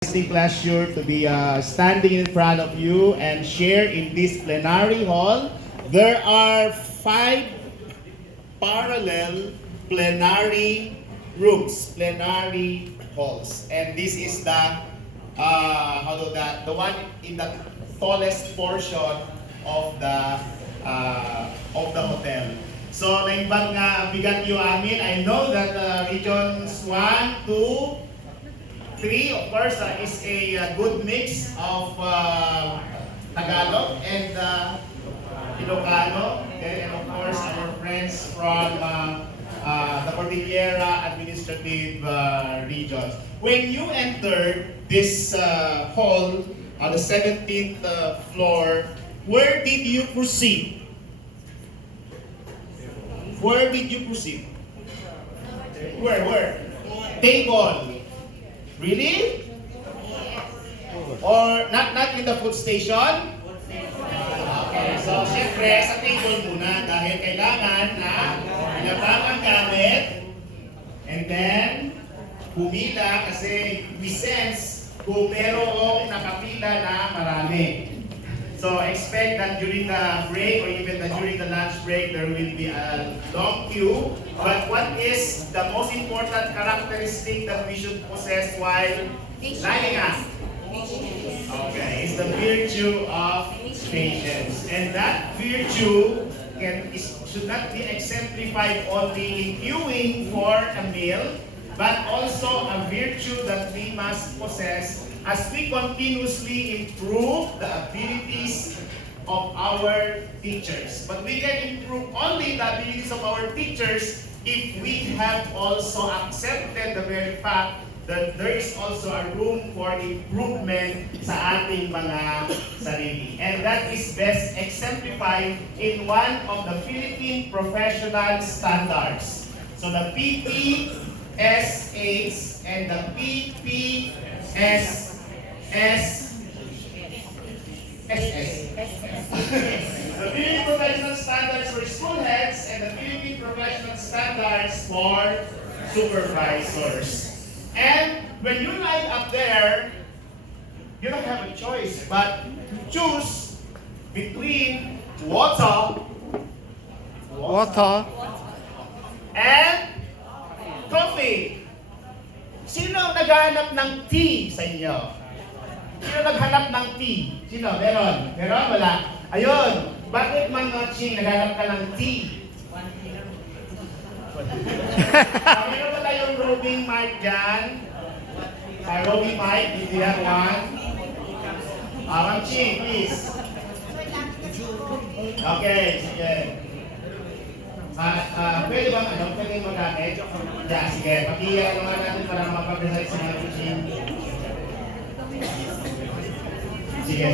It's a pleasure to be standing in front of you and share in this plenary hall. There are 5 parallel plenary rooms, plenary halls, and this is the the one in the tallest portion of the hotel. So naimbag nga bigat yung amin. I know that regions 1, 2, 3, of course, is a good mix of Tagalog and Ilocano, okay? And of course our friends from the Cordillera Administrative Regions. When you entered this hall on the 17th floor, where did you proceed? Where did you proceed? Where? Table. Really? Or not in the food station? Okay, so syempre sa table muna dahil kailangan na ilabang ang gamit and then pumila kasi we sense kung merong nakapila na marami. So expect that during the break or even during the lunch break there will be a long queue. But what is the most important characteristic that we should possess while lining up? Okay, it's the virtue of patience. And that virtue should not be exemplified only in queuing for a meal, but also a virtue that we must possess as we continuously improve the abilities of our teachers. But we can improve only the abilities of our teachers if we have also accepted the very fact that there is also a room for improvement sa ating mga sarili. And that is best exemplified in one of the Philippine professional standards. So the PPSH and the PPSS. The Philippine Professional Standards for School Heads and the Philippine Professional Standards for Supervisors. And when you line up there, you don't have a choice but to choose between water and coffee. Sino naghahanap ng tea sa inyo? Sino naghanap ng tea? Sino? Meron? Meron? Wala? Ayun! Bakit mga ching naghanap ka ng tea? Meron ba tayong roving mic dyan? Roving mic, if you have one. Ma'am Ching, please. Okay, sige. Pwede bang pwede magamit? Yeah, sige. Pag-iyan naman natin para mapag-recite sa mga teaching. Sige.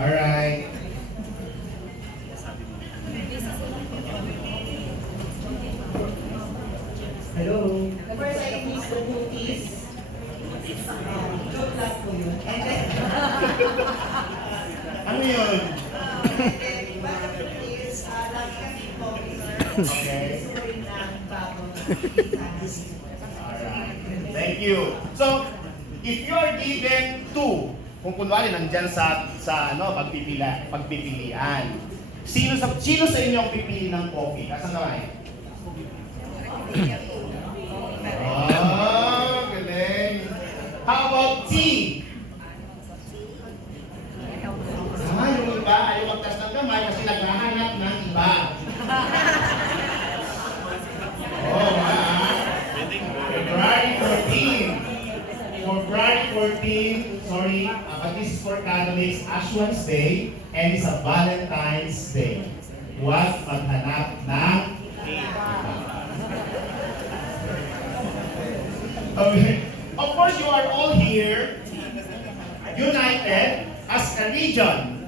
Alright. Hello. The first item is the cookies. Joke lang po yun. And then, Ano yun? Okay. Alright. Thank you. So, if you are given 2, kung kunwari nandyan sa pagpipilian, sino sa inyo ang pipili ng coffee? Kasan kamay? Oh, galing. How about tea? Yung iba ayaw magtas ng kamay kasi naghahanap ng iba. February 14, sorry, but this is for Catholics, Ash Wednesday, and it's a Valentine's Day. Huwag maghanap ng okay. Of course, you are all here, united as a region.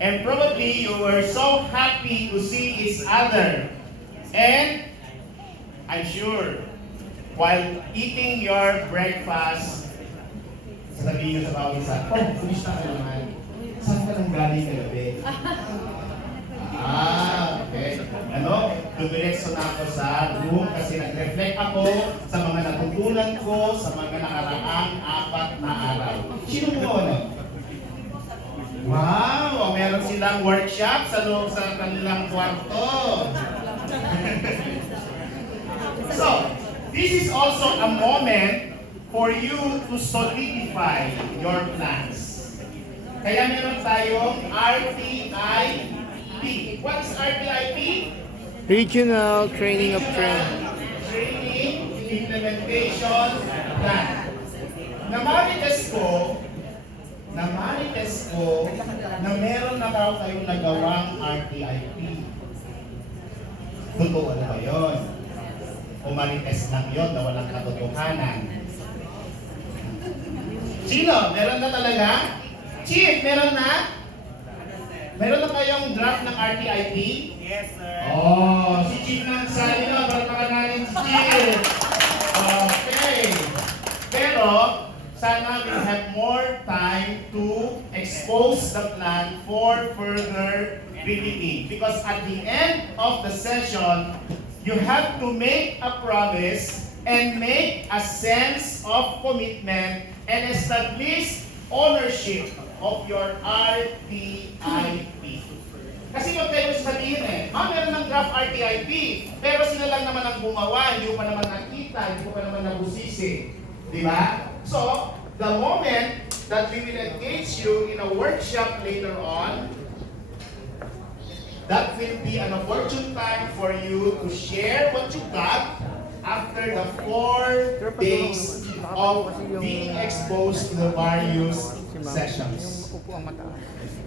And probably you were so happy to see each other. And I'm sure, while eating your breakfast, sasabihin nyo sa bawat isa, kumusta ka naman? Saan ka nang galing kagabi? Okay? Ano? Dumiretso na ako sa room kasi nag-reflect ako sa mga natutunan ko sa mga nakaraang 4 na araw. Sino mo ano? Wow! Meron silang workshop sa loob sa kanilang kwarto. So, this is also a moment for you to solidify your plans. Kaya meron tayong RTIP. What is RTIP? Regional Training of Training. Training Implementation Plan. Namarites ko na meron na raw kayong nagawang RTIP. Totoo ano ba yun? O marites lang yun na walang katotohanan? Sino? Meron na talaga? Chief, meron na? Meron na kayong draft ng RTIP? Yes, sir. Oh, si Chief nagsali na, barpakan natin si Chief. Okay. Pero, sana we have more time to expose the plan for further reading. Because at the end of the session, you have to make a promise and make a sense of commitment and establish ownership of your RTIP. Kasi huwag kayo sabihin meron ng draft RTIP, pero sila lang naman ang gumawa, hindi ko pa naman nakita, hindi ko pa naman nabusisi. Di ba? So, the moment that we will engage you in a workshop later on, that will be an opportune time for you to share what you got after the 4 days of being exposed to the various sessions.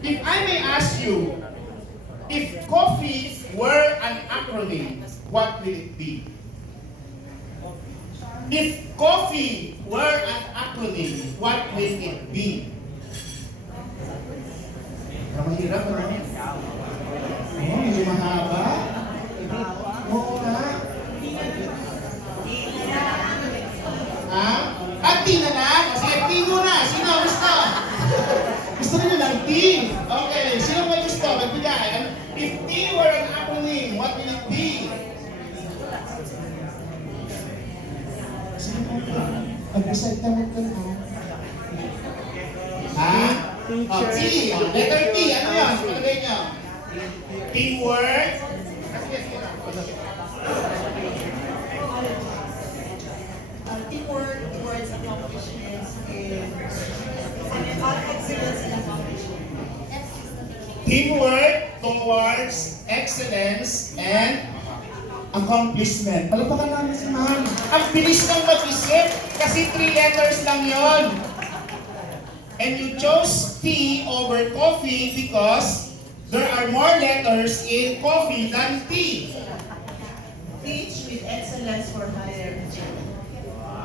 If I may ask you, if coffee were an acronym, what will it be? If coffee were an acronym, what will it be? Mahirap na. Oh, hindi mahaba. Oo na. T na lang. Sige, T muna. Sino gusto? Gusto niyo ng T? Okay. Sino may gusto? Magbigay. If T were an acronym, what will it be? Mag-decide ka mo T. Letter T. Ano yan? Palagay niyo. Teamwork. Teamwork towards accomplishments and excellence and accomplishment. Teamwork towards excellence and accomplishment. Palapakan namin si Ma'am. Ang bilis ng mag-isip kasi 3 letters lang yon. And you chose tea over coffee because there are more letters in coffee than tea. Teach with excellence for higher achievement.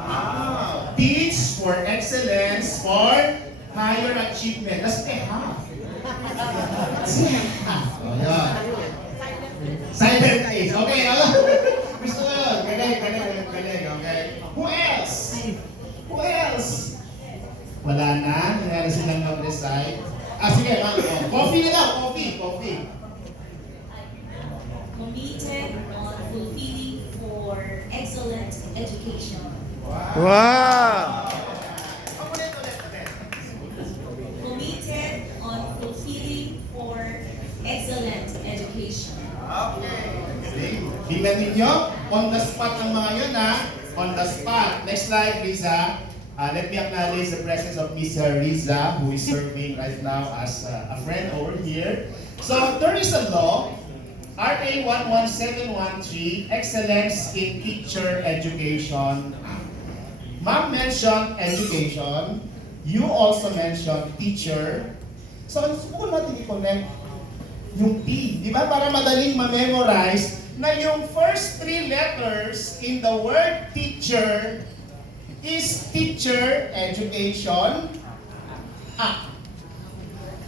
Wow. Teach for excellence for higher achievement. That's half. Oh, yeah. Silent is. Okay, gusto ko yun. Galing. Okay. Who else? Who else? Wala na. Hindi na silang mag-decide. Sige. Coffee na daw. Coffee. Committed on fulfilling for excellent education. Wow! Committed on fulfilling for excellent education. Okay. Tingnan ninyo. On the spot ng mga yun On the spot. Next slide, Riza. Let me acknowledge the presence of Miss Riza, who is serving right now as a friend over here. So, there is a law, RA 11713, Excellence in Teacher Education. Ma'am mentioned education. You also mentioned teacher. So, subukan natin i-connect yung T. Di ba? Para madaling ma-memorize na yung first 3 letters in the word teacher is teacher education.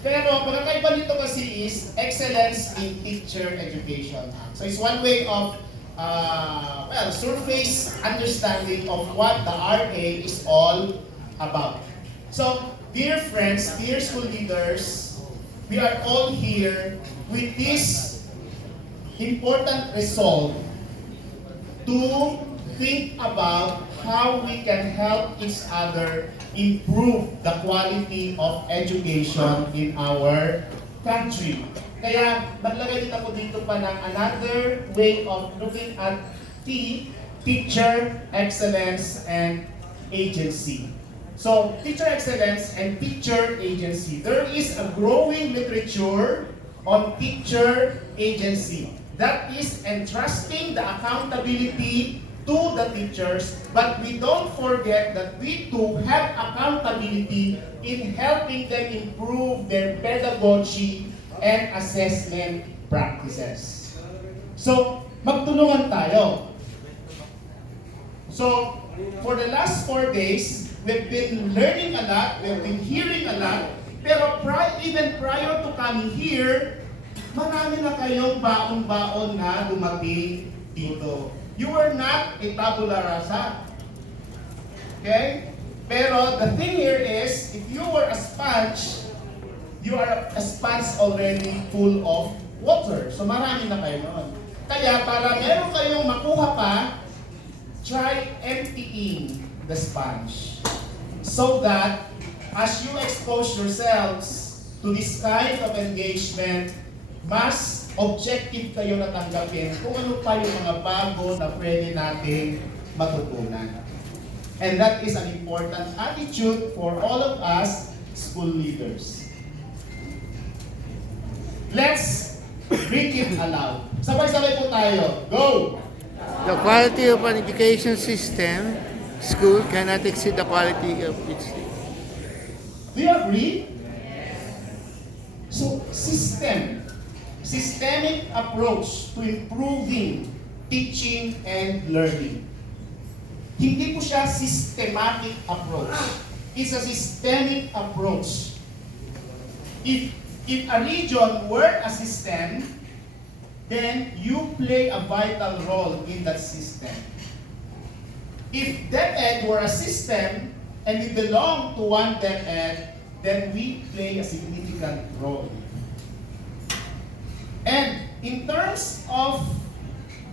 Pero pagkakaiba nito kasi is excellence in teacher education. So it's one way of surface understanding of what the RA is all about. So, dear friends, dear school leaders, we are all here with this important resolve to think about how we can help each other improve the quality of education in our country. Kaya naglagay din ako dito pa ng another way of looking at teacher excellence and agency. So, teacher excellence and teacher agency. There is a growing literature on teacher agency. That is entrusting the accountability to the teachers, but we don't forget that we too have accountability in helping them improve their pedagogy and assessment practices. So, magtulungan tayo. So, for the last 4 days, we've been learning a lot, we've been hearing a lot, pero even prior to coming here, marami na kayong baon-baon na dumating dito. You are not a tabula rasa. Okay? Pero the thing here is, if you were a sponge, you are a sponge already full of water. So marami na kayo noon. Kaya para meron kayong makuha pa, try emptying the sponge. So that as you expose yourselves to this kind of engagement, mas objective kayo na tanggapin kung ano pa yung mga bago na pwede natin matutunan. And that is an important attitude for all of us school leaders. Let's read it aloud. Sabay-sabay po tayo. Go! The quality of an education system, school cannot exceed the quality of its teachers. Do you agree? So, systemic approach to improving teaching and learning. Hindi po siya systematic approach. It's a systemic approach. If a region were a system, then you play a vital role in that system. If DepEd were a system and we belong to one DepEd, then we play a significant role. And in terms of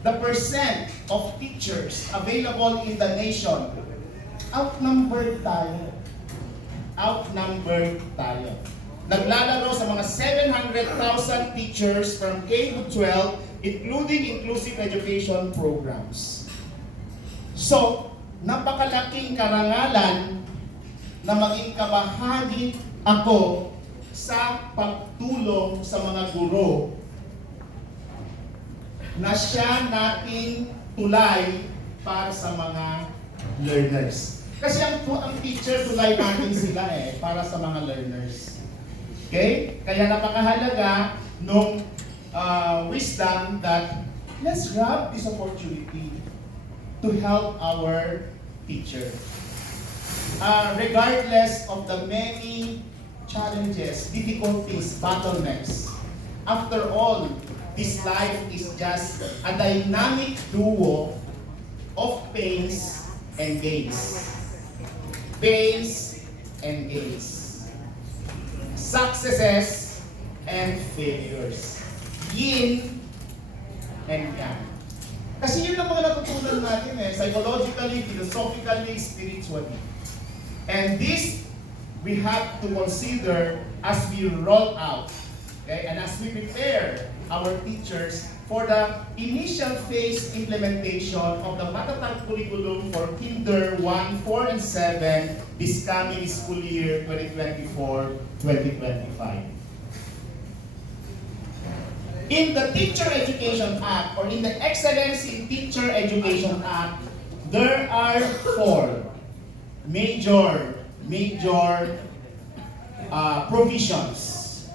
the percent of teachers available in the nation, outnumbered tayo. Outnumbered tayo. Naglalaro sa mga 700,000 teachers from K-12, including inclusive education programs. So, napakalaking karangalan na maging kabahagi ako sa pagtulong sa mga guro na siya nating tulay para sa mga learners. Kasi ang teacher, tulay natin sila para sa mga learners. Okay? Kaya napakahalaga nung wisdom that let's grab this opportunity to help our teacher. Regardless of the many challenges, difficulties, bottlenecks, after all, this life is just a dynamic duo of pains and gains. Pains and gains. Successes and failures. Yin and yang. Kasi yun ang mga natutunan natin psychologically, philosophically, spiritually. And this we have to consider as we roll out, okay, and as we prepare our teachers for the initial phase implementation of the MATATAG curriculum for Kinder 1, 4, and 7 this coming school year 2024-2025. In the Teacher Education Act, or in the Excellence in Teacher Education Act, there are 4 major provisions.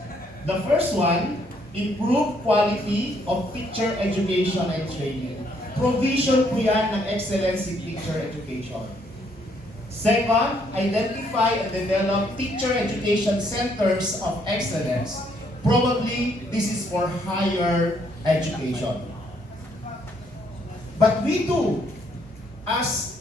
The first one, improve quality of teacher education and training. Provision po yan ng excellence in teacher education. Second, identify and develop teacher education centers of excellence. Probably this is for higher education. But we too, as